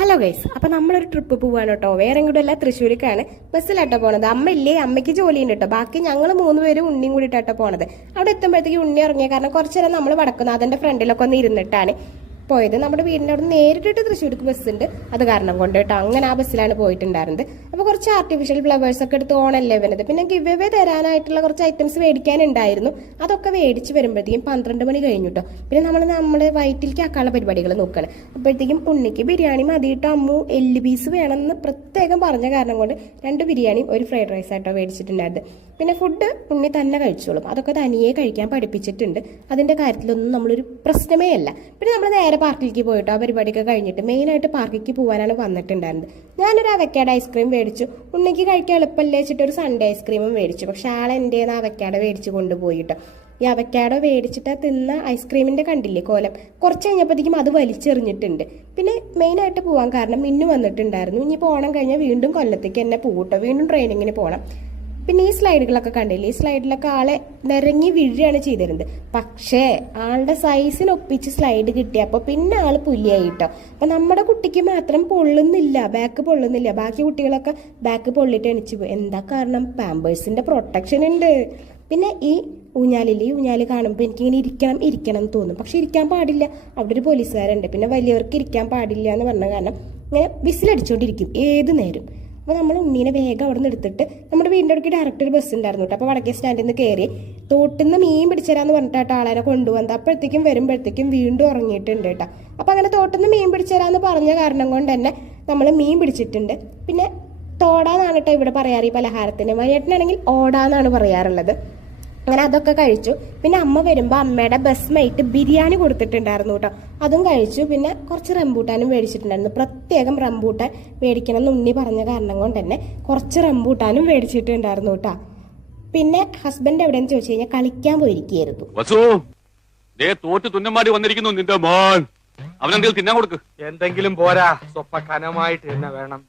Hello guys, അപ്പൊ നമ്മളൊരു trip പോവാണ് കേട്ടോ. വേറെ എങ്ങോട്ടും അല്ല, തൃശ്ശൂർക്കാണ്. ബസ്സിലാട്ടോ പോണത്. അമ്മ ഇല്ലേ, അമ്മയ്ക്ക് ജോലിയുണ്ട് കേട്ടോ. ബാക്കി ഞങ്ങൾ 3 പേരും ഉണ്ണിയും കൂടിയിട്ടാട്ടോ പോണത്. അവിടെ എത്തുമ്പോഴത്തേക്ക് ഉണ്ണി ഇറങ്ങിയ കാരണം കുറച്ചു നേരം നമ്മൾ വടക്കുന്നു അതിന്റെ ഫ്രണ്ടിലൊക്കെ ഒന്ന് ഇരുന്നിട്ടാണ് പോയത്. നമ്മുടെ വീടിൻ്റെ അവിടെ നേരിട്ടിട്ട് തൃശ്ശൂർക്ക് ബസ്സുണ്ട്, അത് കാരണം കൊണ്ട് കേട്ടോ. അങ്ങനെ ആ ബസ്സിലാണ് പോയിട്ടുണ്ടായിരുന്നത്. അപ്പോൾ കുറച്ച് ആർട്ടിഫിഷ്യൽ ഫ്ലവേഴ്സ് ഒക്കെ എടുത്ത് ഓണല്ലേ വരുന്നത്. പിന്നെ ഗിവ് അവേ തരാനായിട്ടുള്ള കുറച്ച് ഐറ്റംസ് മേടിക്കാനുണ്ടായിരുന്നു. അതൊക്കെ മേടിച്ച് വരുമ്പോഴത്തേക്കും 12 മണി കഴിഞ്ഞു കേട്ടോ. പിന്നെ നമ്മൾ വയറ്റിലേക്ക് ആക്കാനുള്ള പരിപാടികൾ നോക്കുകയാണ്. അപ്പോഴത്തേക്കും ഉണ്ണിക്ക് ബിരിയാണി മതിയിട്ട് അമ്മു എല്ല് പീസ് വേണമെന്ന് പ്രത്യേകം പറഞ്ഞ കാരണം കൊണ്ട് 2 ബിരിയാണിയും 1 ഫ്രൈഡ് റൈസ് ആയിട്ടോ മേടിച്ചിട്ടുണ്ടായിരുന്നു. പിന്നെ ഫുഡ് ഉണ്ണി തന്നെ കഴിച്ചോളും, അതൊക്കെ തനിയെ കഴിക്കാൻ പഠിപ്പിച്ചിട്ടുണ്ട്. അതിൻ്റെ കാര്യത്തിലൊന്നും നമ്മളൊരു പ്രശ്നമേ അല്ല. പിന്നെ നമ്മൾ നേരെ പാർക്കിലേക്ക് പോയിട്ടോ. ആ പരിപാടിയൊക്കെ കഴിഞ്ഞിട്ട് മെയിനായിട്ട് പാർക്കിലേക്ക് പോകാനാണ് വന്നിട്ടുണ്ടായിരുന്നത്. ഞാനൊരു അവക്കാഡോ ഐസ്ക്രീം മേടിച്ചു. ഉണ്ണിക്ക് കഴിക്കാൻ എളുപ്പമല്ലേ വെച്ചിട്ട് ഒരു സൺഡേ ഐസ്ക്രീമും മേടിച്ചു. പക്ഷെ ആളെൻ്റെ അവക്കാഡോ മേടിച്ച് കൊണ്ടുപോയിട്ടോ. ഈ അവക്കാഡോ മേടിച്ചിട്ട് തിന്ന ഐസ്ക്രീമിൻ്റെ കണ്ടില്ലേ കോലം, കുറച്ച് കഴിഞ്ഞപ്പോഴത്തേക്കും അത് വലിച്ചെറിഞ്ഞിട്ടുണ്ട്. പിന്നെ മെയിനായിട്ട് പോകാൻ കാരണം മിന്നു വന്നിട്ടുണ്ടായിരുന്നു. ഇനി പോകണം കഴിഞ്ഞാൽ വീണ്ടും കൊല്ലത്തേക്ക് എന്നെ പോകട്ടോ, വീണ്ടും ട്രെയിനിങ്ങിന് പോകണം. പിന്നെ ഈ സ്ലൈഡുകളൊക്കെ കണ്ടില്ലേ, ഈ സ്ലൈഡിലൊക്കെ ആളെ നിരങ്ങി വീഴുകയാണ് ചെയ്തിരുന്നത്. പക്ഷേ ആളുടെ സൈസിന് ഒപ്പിച്ച് സ്ലൈഡ് കിട്ടിയപ്പോൾ പിന്നെ ആൾ പുലിയായിട്ടോ. അപ്പം നമ്മുടെ കുട്ടിക്ക് മാത്രം പൊള്ളുന്നില്ല, ബാക്ക് പൊള്ളുന്നില്ല. ബാക്കി കുട്ടികളൊക്കെ ബാക്ക് പൊള്ളിട്ട് എണിച്ചു പോയി. എന്താ കാരണം? പാമ്പേഴ്സിന്റെ പ്രൊട്ടക്ഷൻ ഉണ്ട്. പിന്നെ ഈ ഊഞ്ഞാല് കാണുമ്പോൾ എനിക്കിങ്ങനെ ഇരിക്കണം എന്ന് തോന്നും. പക്ഷെ ഇരിക്കാൻ പാടില്ല, അവിടെ ഒരു പോലീസുകാരുണ്ട്. പിന്നെ വലിയവർക്ക് ഇരിക്കാൻ പാടില്ല എന്ന് പറഞ്ഞ കാരണം ഇങ്ങനെ വിസിലടിച്ചോണ്ടിരിക്കും ഏത് നേരം. അപ്പോൾ നമ്മൾ ഉണ്ണീനെ വേഗം അവിടെ നിന്ന് എടുത്തിട്ട് നമ്മുടെ വീടിൻ്റെ അടുക്ക് ഡയറക്റ്റ് ഒരു ബസ് ഉണ്ടായിരുന്നു കേട്ടോ. അപ്പോൾ വടക്കേ സ്റ്റാൻഡിൽ നിന്ന് കയറി തോട്ടിൽ നിന്ന് മീൻ പിടിച്ചേരാന്ന് പറഞ്ഞിട്ടാട്ടോ ആളെ കൊണ്ടുവന്നത്. അപ്പോഴത്തേക്കും വരുമ്പോഴത്തേക്കും വീണ്ടും ഉറങ്ങിയിട്ടുണ്ട് കേട്ടോ. അപ്പോൾ അങ്ങനെ തോട്ടിൽ നിന്ന് മീൻ പിടിച്ചേരാന്ന് പറഞ്ഞ കാരണം കൊണ്ട് തന്നെ നമ്മൾ മീൻ പിടിച്ചിട്ടുണ്ട്. പിന്നെ തോടാന്നാണ് കേട്ടോ ഇവിടെ പറയാറ് ഈ പലഹാരത്തിന്. മണിയേട്ടനാണെങ്കിൽ ഓടാന്നാണ് പറയാറുള്ളത്. അങ്ങനെ അതൊക്കെ കഴിച്ചു. പിന്നെ അമ്മ വരുമ്പോൾ അമ്മയുടെ ബസ് മേറ്റ് ബിരിയാണി കൊടുത്തിട്ടുണ്ടായിരുന്നു കേട്ടോ, അതും കഴിച്ചു. പിന്നെ കുറച്ച് റംബൂട്ടാനും മേടിച്ചിട്ടുണ്ടായിരുന്നു. പ്രത്യേകം റംബൂട്ടാൻ മേടിക്കണം എന്ന് ഉണ്ണി പറഞ്ഞ കാരണം കൊണ്ട് തന്നെ കുറച്ച് റംബൂട്ടാനും മേടിച്ചിട്ടുണ്ടായിരുന്നു കേട്ടോ. പിന്നെ ഹസ്ബൻഡ് എവിടെയെന്ന് ചോദിച്ചു കഴിഞ്ഞാൽ കളിക്കാൻ പോയിരിക്കുകയായിരുന്നു. എന്തെങ്കിലും പോരാ, സ്വപ്പ കനമായിട്ട് തന്നെ വേണം.